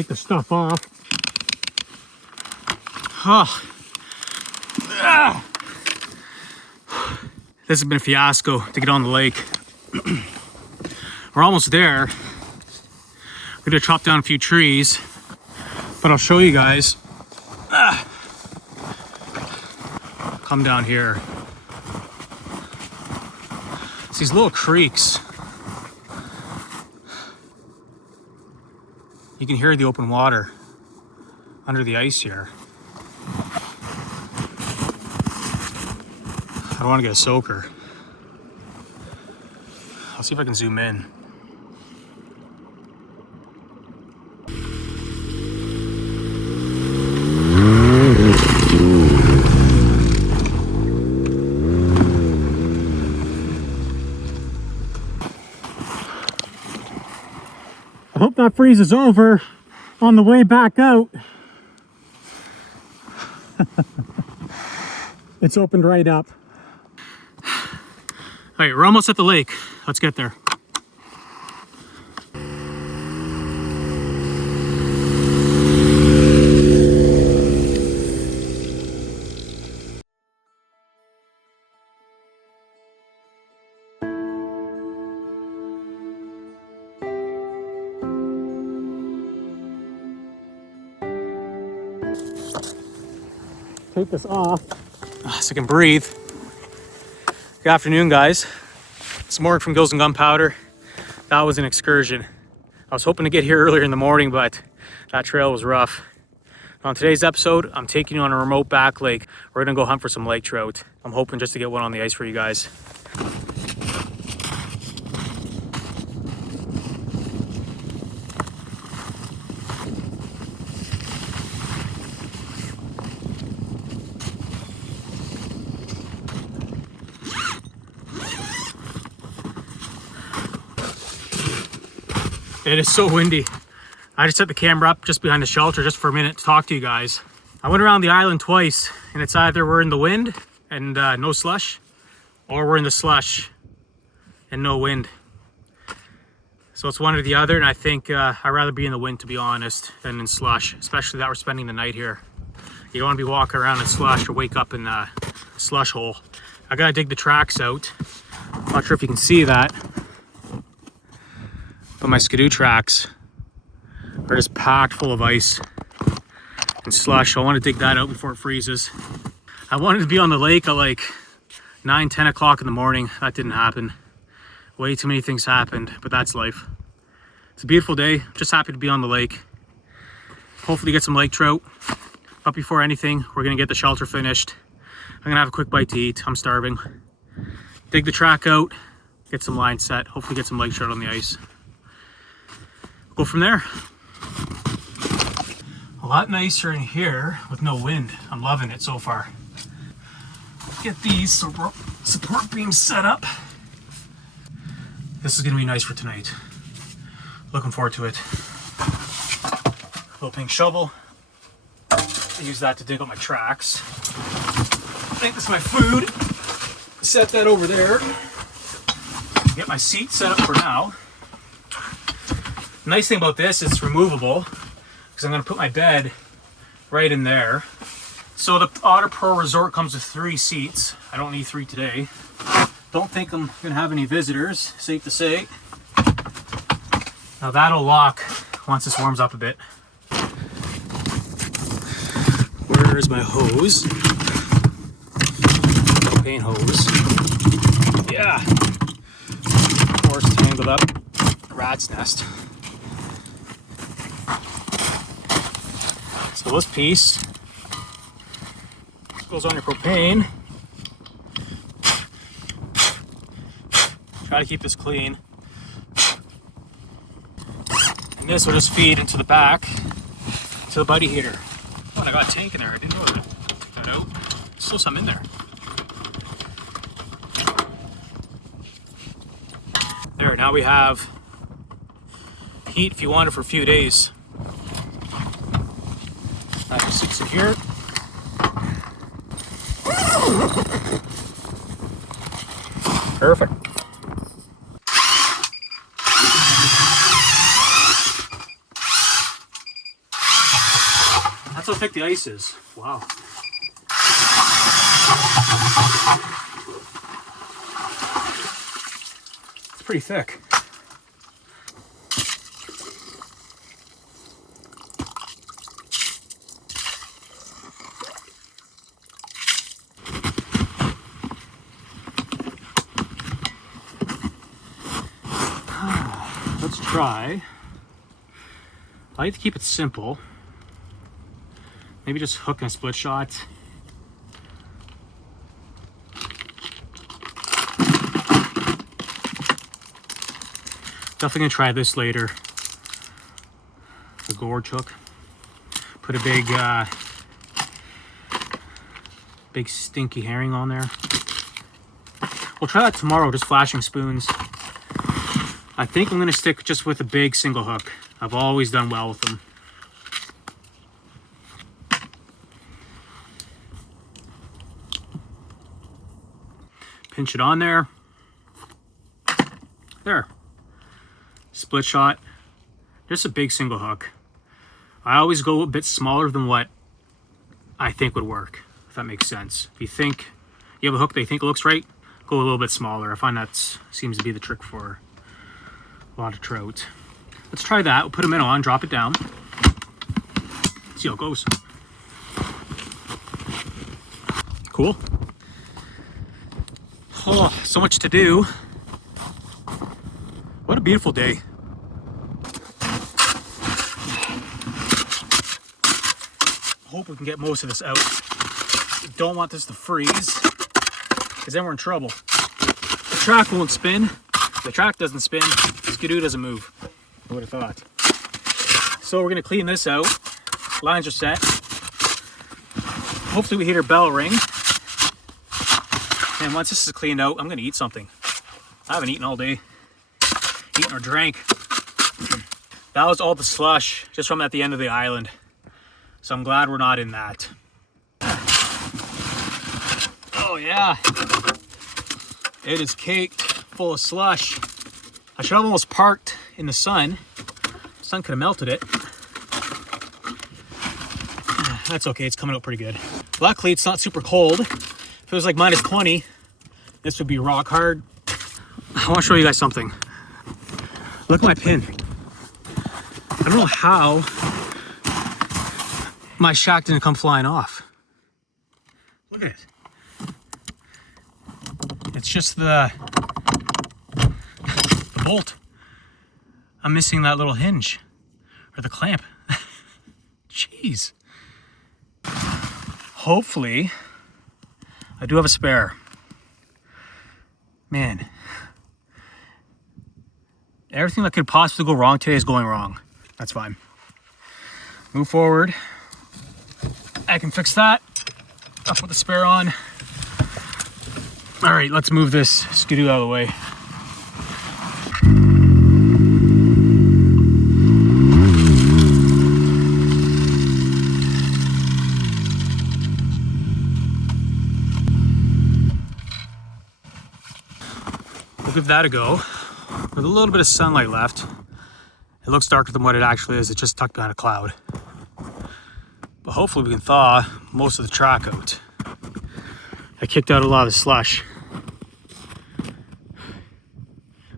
take the stuff off. Oh. Ah. This has been a fiasco to get on the lake. We're almost there. We're gonna chop down a few trees, but I'll show you guys. Come down here. It's these little creeks. You can hear the open water under the ice here. I don't want to get a soaker. I'll see if I can zoom in. I hope that freezes over on the way back out. It's opened right up. All right, we're almost at the lake. Let's get there. Take this off so I can breathe. Good afternoon, guys. It's Morgan from Gills and Gunpowder. That was an excursion. I was hoping to get here earlier in the morning, but that trail was rough. On today's episode, I'm taking you on a remote back lake. We're gonna go hunt for some lake trout. I'm hoping just to get one on the ice for you guys. It is so windy. I just set the camera up just behind the shelter just for a minute to talk to you guys. I went around the island twice, and it's either we're in the wind and no slush, or we're in the slush and no wind. So it's one or the other, and I think I'd rather be in the wind, to be honest, than in slush, especially that we're spending the night here. You don't want to be walking around in slush or wake up in a slush hole. I gotta dig the tracks out. Not sure if you can see that, but my skidoo tracks are just packed full of ice and slush. So I want to dig that out before it freezes. I wanted to be on the lake at like 9-10 o'clock in the morning. That didn't happen. Way too many things happened, but that's life. It's a beautiful day. Just happy to be on the lake. Hopefully get some lake trout. But before anything, we're gonna get the shelter finished. I'm gonna have a quick bite to eat. I'm starving. Dig the track out, get some line set, hopefully get some lake trout on the ice. Go from there. A lot nicer in here with no wind. I'm loving it so far. Get these support beams set up. This is gonna be nice for tonight. Looking forward to it. Little pink shovel. I use that to dig up my tracks. I think this is my food. Set that over there. Get my seat set up for now. The nice thing about this is it's removable, because I'm going to put my bed right in there. So the Otter Pro Resort comes with 3 seats. I don't need 3 today. Don't think I'm going to have any visitors, safe to say. Now that'll lock once this warms up a bit. Where is my hose? Propane hose. Yeah. Of course, tangled up. Rat's nest. So this piece goes on your propane. Try to keep this clean. And this will just feed into the back to the buddy heater. Oh, and I got a tank in there. I didn't know that. Take that out. There's still some in there. There, now we have heat if you want it for a few days. That just sits in here. Perfect. thick the ice is. Wow. It's pretty thick. Let's try. I like to keep it simple. Maybe just hook and a split shot. Definitely gonna try this later. The gorge hook. Put a big stinky herring on there. We'll try that tomorrow, just flashing spoons. I think I'm gonna stick just with a big single hook. I've always done well with them. Pinch it on there. There. Split shot. Just a big single hook. I always go a bit smaller than what I think would work, if that makes sense. If you think you have a hook that you think looks right, go a little bit smaller. I find that seems to be the trick for a lot of trout. Let's try that. We'll put a minnow on, drop it down. See how it goes. Cool. Oh, so much to do. What a beautiful day. Hope we can get most of this out. Don't want this to freeze, because then we're in trouble. The track won't spin. The track doesn't spin. The skidoo doesn't move. I would have thought. So we're gonna clean this out. Lines are set. Hopefully we hear our bell ring. And once this is cleaned out, I'm gonna eat something. I haven't eaten all day. Eaten or drank. That was all the slush just from at the end of the island. So I'm glad we're not in that. Oh yeah. It is caked full of slush. I should have almost parked in the sun. The sun could have melted it. That's okay, it's coming out pretty good. Luckily, it's not super cold. If it was like minus 20, this would be rock hard. I want to show you guys something. Look at my pin. I don't know how my shack didn't come flying off. Look at it. It's just the bolt. I'm missing that little hinge or the clamp. Jeez. Hopefully, I do have a spare. Man, everything that could possibly go wrong today is going wrong. That's fine. Move forward. I can fix that. I'll put the spare on. All right, let's move this skidoo out of the way. We'll give that a go. With a little bit of sunlight left. It looks darker than what it actually is. It's just tucked behind a cloud. But hopefully we can thaw most of the track out. I kicked out a lot of the slush.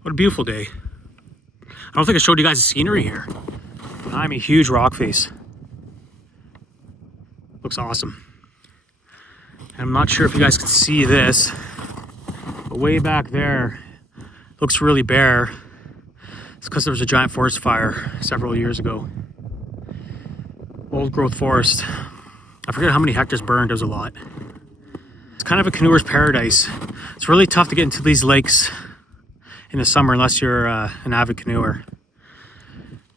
What a beautiful day. I don't think I showed you guys the scenery here. I'm a huge rock face. Looks awesome. And I'm not sure if you guys can see this, but way back there, looks really bare. It's because there was a giant forest fire several years ago. Old growth forest. I forget how many hectares burned, it was a lot. It's kind of a canoeer's paradise. It's really tough to get into these lakes in the summer unless you're an avid canoeer.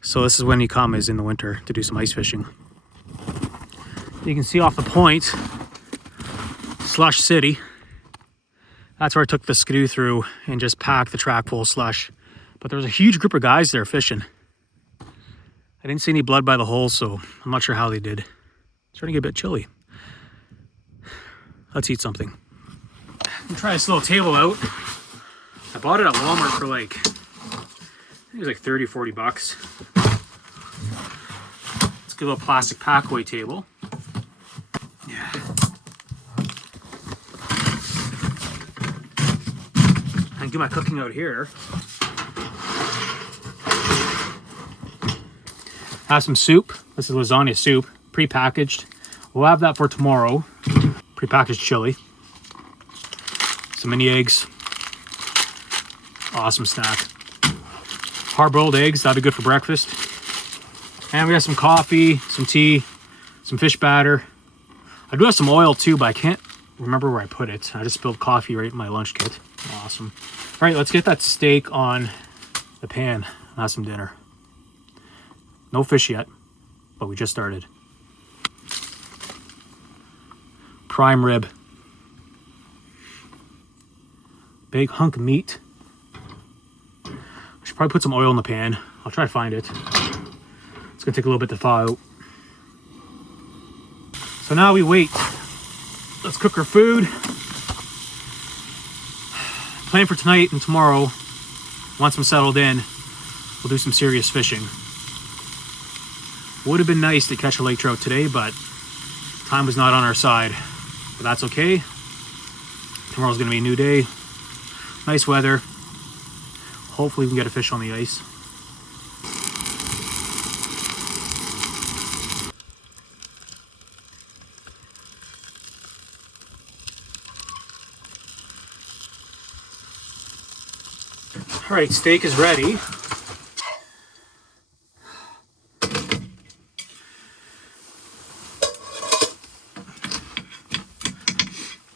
So this is when you come, is in the winter, to do some ice fishing. You can see off the point, Slush City. That's where I took the skidoo through and just packed the track full of slush. But there was a huge group of guys there fishing. I didn't see any blood by the hole, so I'm not sure how they did. It's starting to get a bit chilly. Let's eat something. I'm gonna try this little table out. I bought it at Walmart for like, I think it was like 30-40 bucks. It's a good little plastic packaway table. and do my cooking out here. Have some soup. This is lasagna soup, pre-packaged. We'll have that for tomorrow. Pre-packaged chili. Some mini eggs. Awesome snack. Hard-boiled eggs, that'd be good for breakfast. And we got some coffee, some tea, some fish batter. I do have some oil too, but I can't remember where I put it. I just spilled coffee right in my lunch kit. Awesome. All right, let's get that steak on the pan and have some dinner. No fish yet, but we just started. Prime rib. Big hunk of meat. I should probably put some oil in the pan. I'll try to find it. It's gonna take a little bit to thaw out. So now we wait. Let's cook our food. Plan for tonight and tomorrow, once I'm settled in, we'll do some serious fishing. Would have been nice to catch a lake trout today, but time was not on our side. But that's okay. Tomorrow's gonna be a new day. Nice weather. Hopefully we can get a fish on the ice. All right, steak is ready.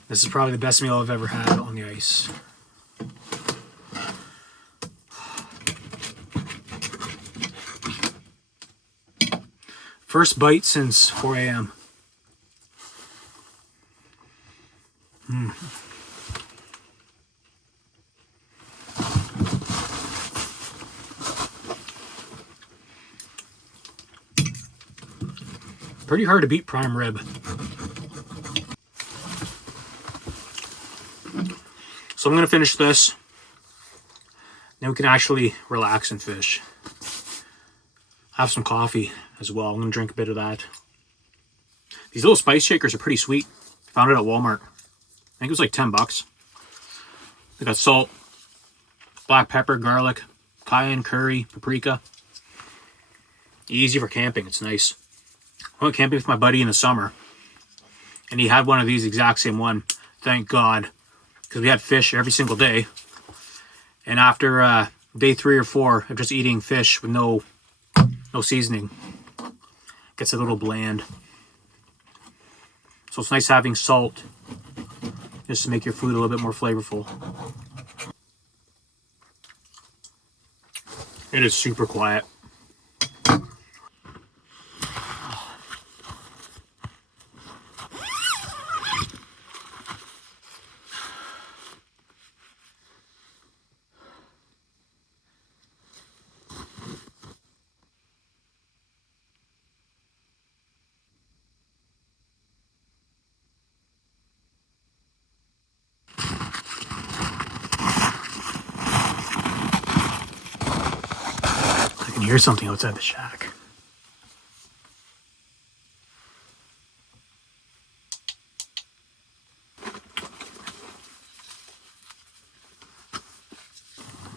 This is probably the best meal I've ever had on the ice. First bite since 4 a.m. Pretty hard to beat prime rib. So I'm gonna finish this. Then we can actually relax and fish. Have some coffee as well. I'm gonna drink a bit of that. These little spice shakers are pretty sweet. Found it at Walmart. I think it was like 10 bucks. They got salt, black pepper, garlic, cayenne, curry, paprika. Easy for camping, it's nice. I went camping with my buddy in the summer, and he had one of these, exact same one. Thank God, because we had fish every single day. And after day 3 or 4 of just eating fish with no seasoning, it gets a little bland. So it's nice having salt just to make your food a little bit more flavorful. It is super quiet. I can hear something outside the shack.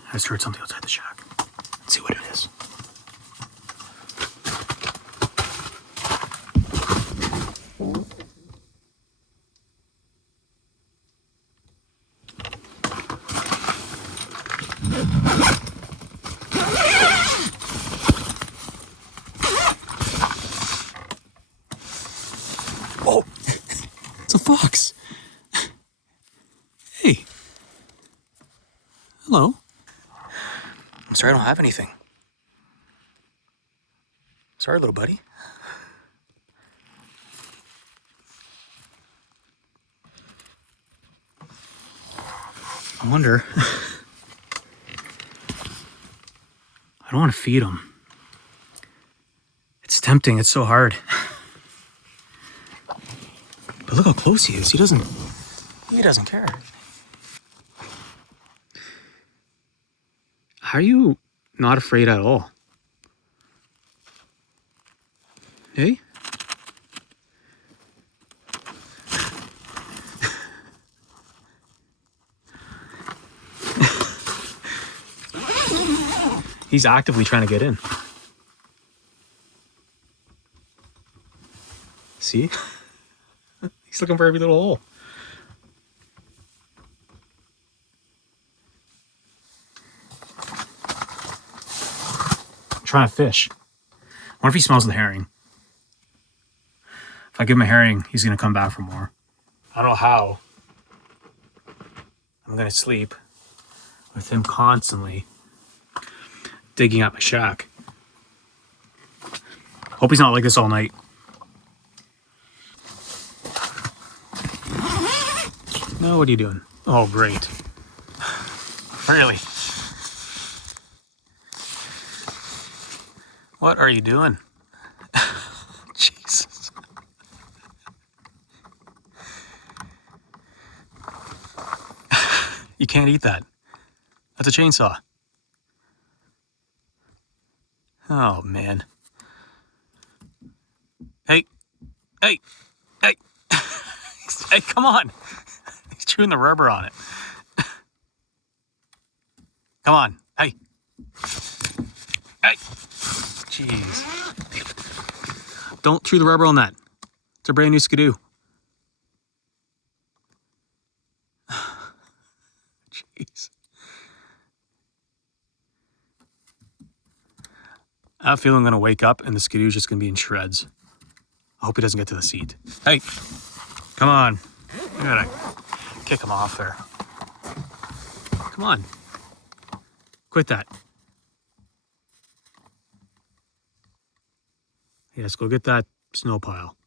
I just heard something outside the shack. Let's see what it is. Oh, it's a fox. Hey. Hello. I'm sorry I don't have anything. Sorry, little buddy. I wonder. I don't want to feed him. It's tempting. It's so hard. But look how close he is. He doesn't care. How are you not afraid at all? Hey? He's actively trying to get in. See? He's looking for every little hole. I'm trying to fish. What if he smells the herring? If I give him a herring, he's going to come back for more. I don't know how I'm going to sleep with him constantly digging at my shack. Hope he's not like this all night. No, what are you doing? Oh, great. Really? What are you doing? Jesus. You can't eat that. That's a chainsaw. Oh, man. Hey. Hey. Hey. Hey, come on. He's chewing the rubber on it. Come on. Hey. Hey. Jeez. Don't chew the rubber on that. It's a brand new Skidoo. Jeez. I have a feeling I'm going to wake up and the Skidoo's just going to be in shreds. I hope he doesn't get to the seat. Hey. Come on. I gotta kick him off there. Come on. Quit that. Yes, go get that snow pile.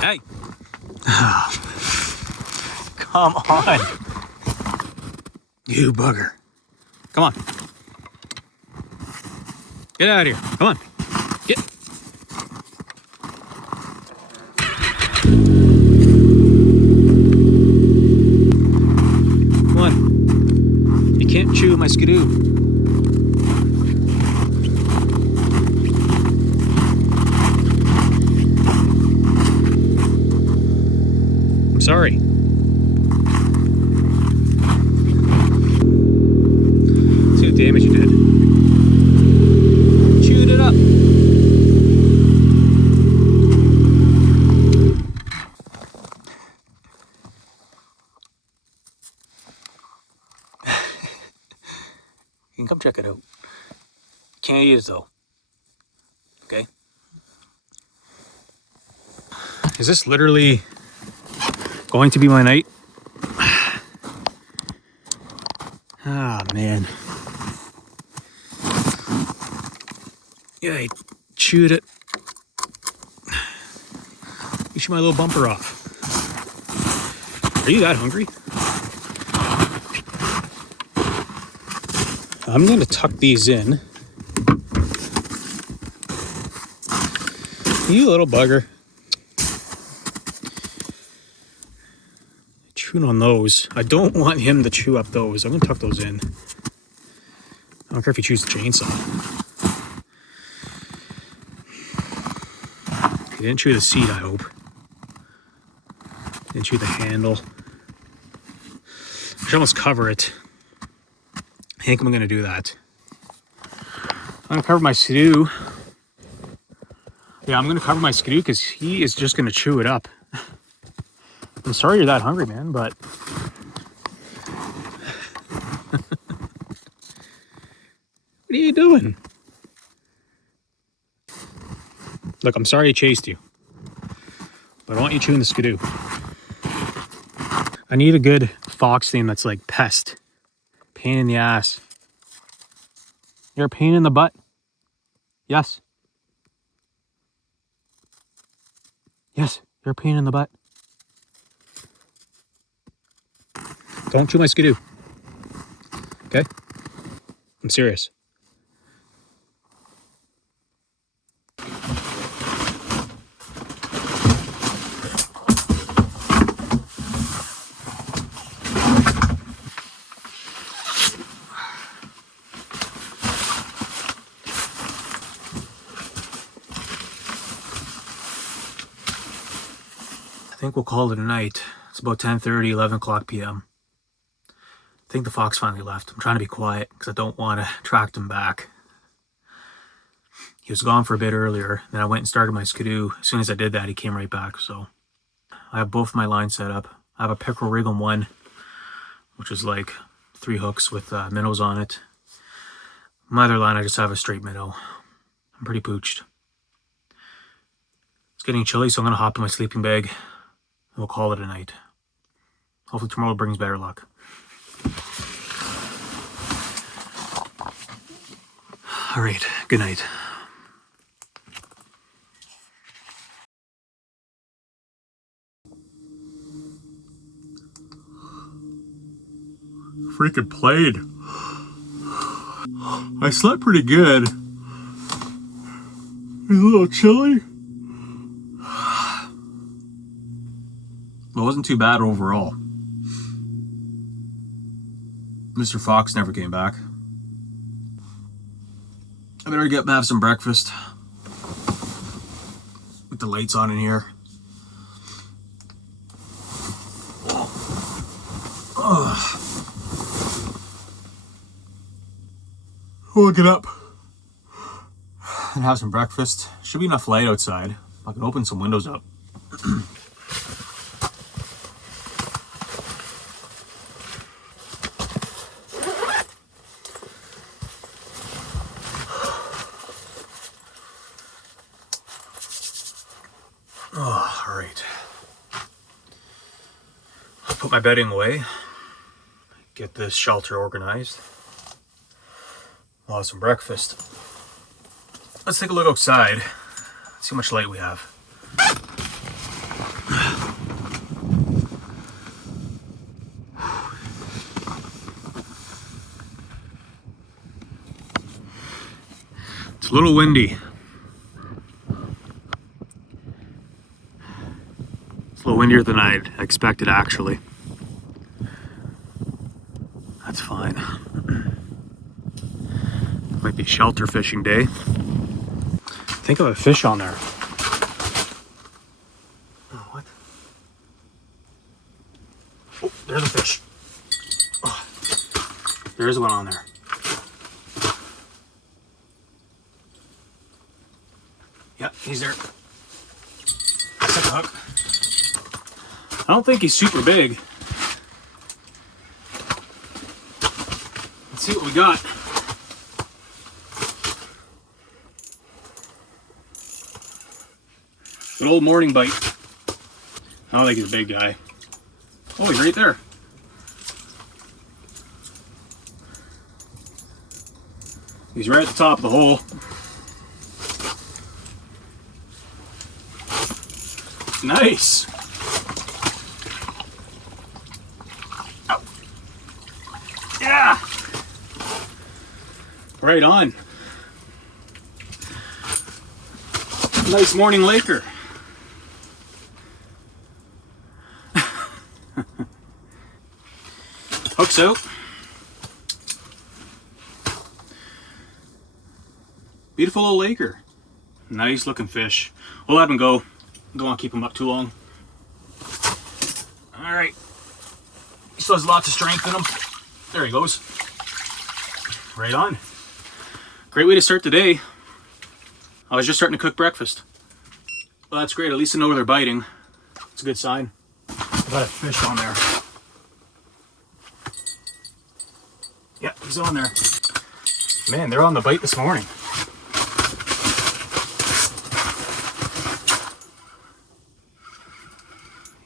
Hey. Come on. You bugger. Come on. Get out of here. Come on. Get. Come on. You can't chew my Skidoo. I'm sorry. See the damage you did. Chewed it up. You can come check it out. Can't eat it though. Okay? Is this literally going to be my night? Ah, man. Yeah, I chewed it. You chew my little bumper off. Are you that hungry? I'm going to tuck these in. You little bugger. Chewing on those. I don't want him to chew up those. I'm going to tuck those in. I don't care if he chews the chainsaw. He didn't chew the seat, I hope. Didn't chew the handle. I should almost cover it. I think I'm going to do that. I'm going to cover my Skidoo. Yeah, I'm going to cover my Skidoo because he is just going to chew it up. I'm sorry you're that hungry, man, but... What are you doing? Look, I'm sorry I chased you. But I want you chewing the Skidoo. I need a good fox theme that's like pest. Pain in the ass. You're a pain in the butt? Yes. Yes, you're a pain in the butt. Don't chew my Skidoo. Okay? I'm serious. I think we'll call it a night. It's about 10:30, 11 o'clock p.m. I think the fox finally left. I'm trying to be quiet because I don't want to attract him back. He was gone for a bit earlier. Then I went and started my skidoo. As soon as I did that, he came right back. So I have both my lines set up. I have a pickerel rig on one, which is like 3 hooks with minnows on it. My other line, I just have a straight minnow. I'm pretty pooched. It's getting chilly, so I'm going to hop in my sleeping bag and we'll call it a night. Hopefully tomorrow brings better luck. All right, good night. Freaking played. I slept pretty good. It's a little chilly. It wasn't too bad overall. Mr. Fox never came back. I better get up and have some breakfast. With the lights on in here. Ugh. We'll get up and have some breakfast. Should be enough light outside. I can open some windows up. Oh, all right. I'll put my bedding away. Get this shelter organized. I'll have some breakfast. Let's take a look outside. See how much light we have. It's a little windy. It's a little windier than I'd expected, actually. That's fine. Might be shelter fishing day. I think of a fish on there. Oh, what? Oh, there's a fish. Oh, there is one on there. Yep, he's there. Set the hook. I don't think he's super big. Let's see what we got. Good old morning bite. I don't think he's a big guy. Oh, he's right there. He's right at the top of the hole. Nice. Ow. Yeah. Right on. Nice morning Laker. Hooks out. Beautiful little Laker. Nice looking fish. We'll let him go. Don't want to keep him up too long. Alright. He still has lots of strength in him. There he goes. Right on. Great way to start the day. I was just starting to cook breakfast. Well, that's great. At least I know where they're biting. It's a good sign. I've got a fish on there. Yeah, he's on there. Man, they're on the bite this morning.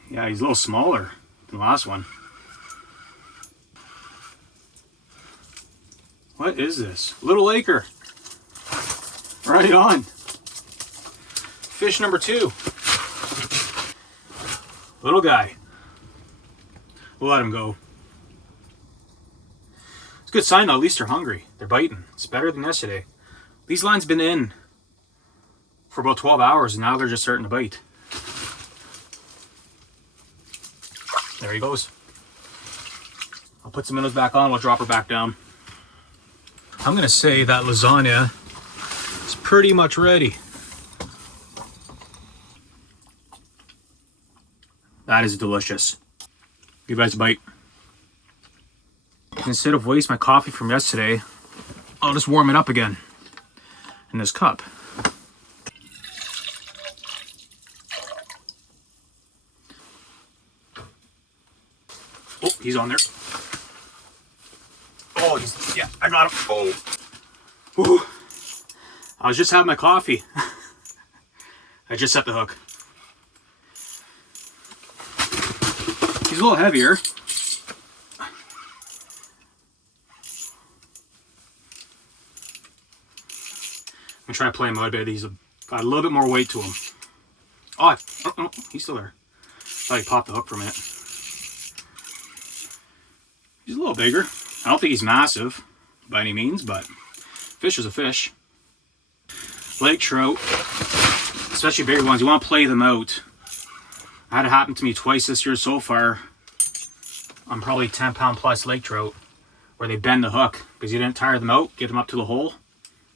Yeah, he's a little smaller than the last one. What is this? Little Laker. Right on. Fish number 2. Little guy. We'll let him go. It's a good sign though, at least they're hungry. They're biting. It's better than yesterday. These lines been in for about 12 hours and now they're just starting to bite. There he goes. I'll put some minnows back on, we'll drop her back down. I'm gonna say that lasagna is pretty much ready. That is delicious. Give you guys a bite. Instead of waste my coffee from yesterday, I'll just warm it up again in this cup. Oh, he's on there. Oh, yeah, I got him. Oh. Whew. I was just having my coffee. I just set the hook. He's a little heavier. I'm trying to play him out a bit. He's got a little bit more weight to him. Oh, he's still there. Thought he popped the hook for a minute. He's a little bigger. I don't think he's massive by any means, but fish is a fish. Lake trout, especially bigger ones, you want to play them out. I had it happen to me twice this year so far on probably 10-pound plus lake trout, where they bend the hook because you didn't tire them out, get them up to the hole.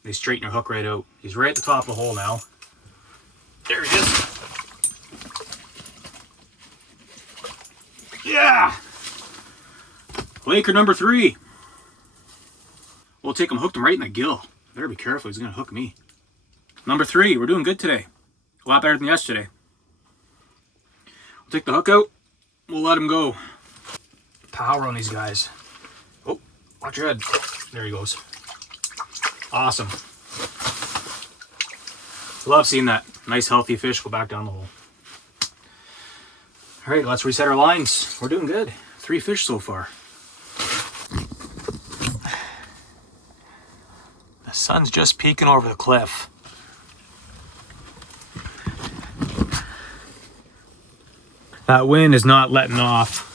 They straighten your hook right out. He's right at the top of the hole now. There he is. Yeah! Laker number 3. We'll take him, hooked him right in the gill. Better be careful, he's gonna hook me. Number 3, we're doing good today. A lot better than yesterday. We'll take the hook out. We'll let him go. Power on these guys. Oh, watch your head. There he goes. Awesome. Love seeing that nice healthy fish go back down the hole. All right, let's reset our lines. We're doing good. 3 fish so far. The sun's just peeking over the cliff. That wind is not letting off.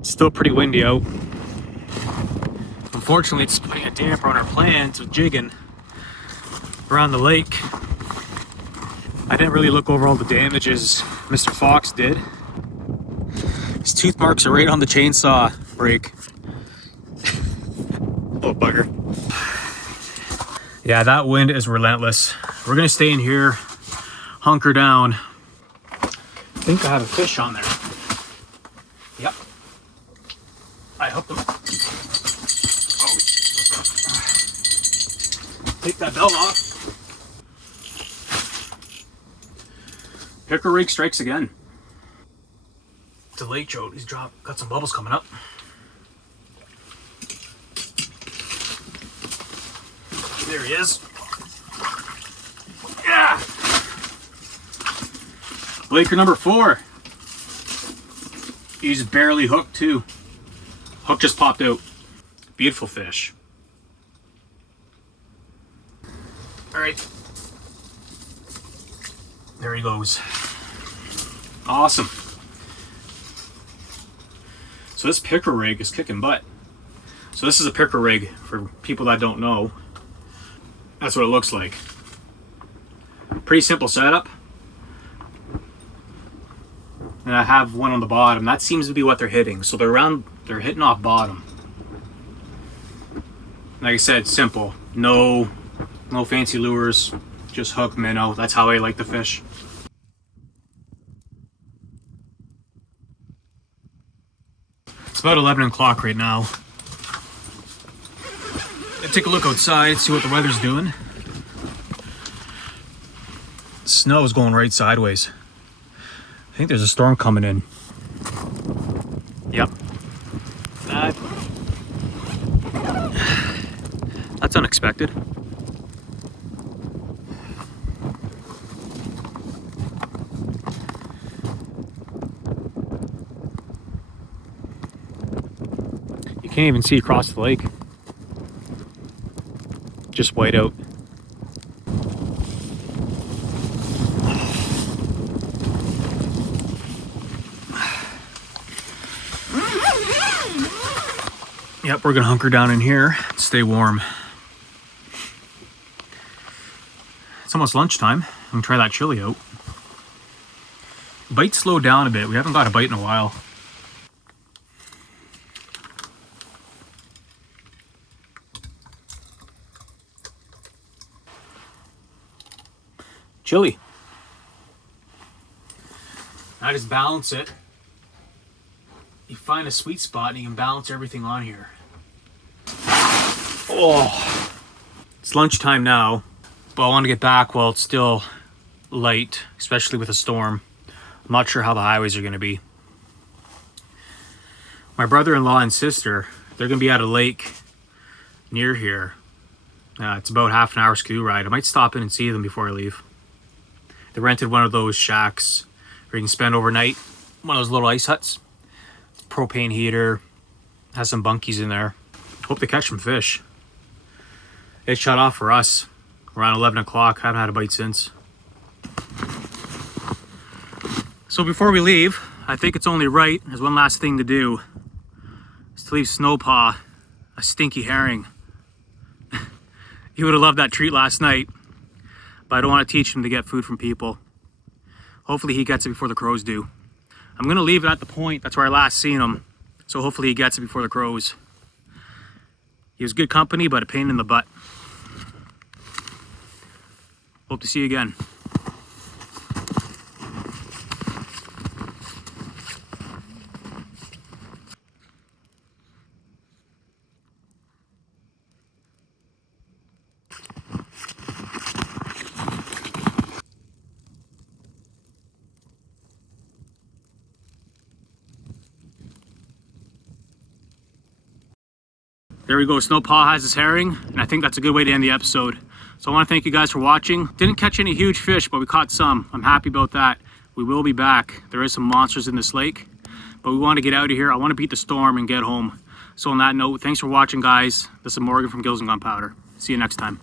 It's still pretty windy out. Unfortunately, it's putting a damper on our plans of jigging around the lake. I didn't really look over all the damages Mr. Fox did. His tooth marks are right on the chainsaw brake. Oh, bugger. Yeah, that wind is relentless. We're gonna stay in here, hunker down. I think I have a fish on there. Yep. I hooked him. Oh. Take that belt off. Picker rig strikes again. It's a lake trout. He's got some bubbles coming up. There he is. Yeah! Laker number 4. He's barely hooked too. Hook just popped out. Beautiful fish. All right. There he goes. Awesome. So this picker rig is kicking butt. So this is a picker rig for people that don't know. That's what it looks like. Pretty simple setup. And I have one on the bottom. That seems to be what they're hitting. So they're hitting off bottom. Like I said, simple. No fancy lures. Just hook, minnow. That's how I like the fish. It's about 11 o'clock right now. Take a look outside, see what the weather's doing. Snow is going right sideways. I think there's a storm coming in. Yep. That's unexpected. You can't even see across the lake. Just white out. Yep, we're gonna hunker down in here, stay warm. It's almost lunchtime. I'm gonna try that chili out. Bite slowed down a bit. We haven't got a bite in a while. chili. I just balance it. You find a sweet spot and you can balance everything on here. Oh, it's lunchtime now, but I want to get back while it's still light, especially with a storm. I'm not sure how the highways are going to be. My brother-in-law and sister, they're going to be at a lake near here. It's about half an hour ski ride. I might stop in and see them before I leave. They rented one of those shacks where you can spend overnight. One of those little ice huts. Propane heater. Has some bunkies in there. Hope they catch some fish. It shut off for us around 11 o'clock. Haven't had a bite since. So before we leave, I think it's only right, there's one last thing to do, is to leave Snowpaw a stinky herring. He would have loved that treat last night, but I don't want to teach him to get food from people. Hopefully he gets it before the crows do. I'm going to leave it at the point, that's where I last seen him, so hopefully he gets it before the crows. He was good company, but a pain in the butt. Hope to see you again. There we go, Snowpaw has his herring, and I think that's a good way to end the episode. So I want to thank you guys for watching. Didn't catch any huge fish, but we caught some. I'm happy about that. We will be back. There is some monsters in this lake, but we want to get out of here. I want to beat the storm and get home. So on that note, thanks for watching, guys. This is Morgan from Gills and Gunpowder. See you next time.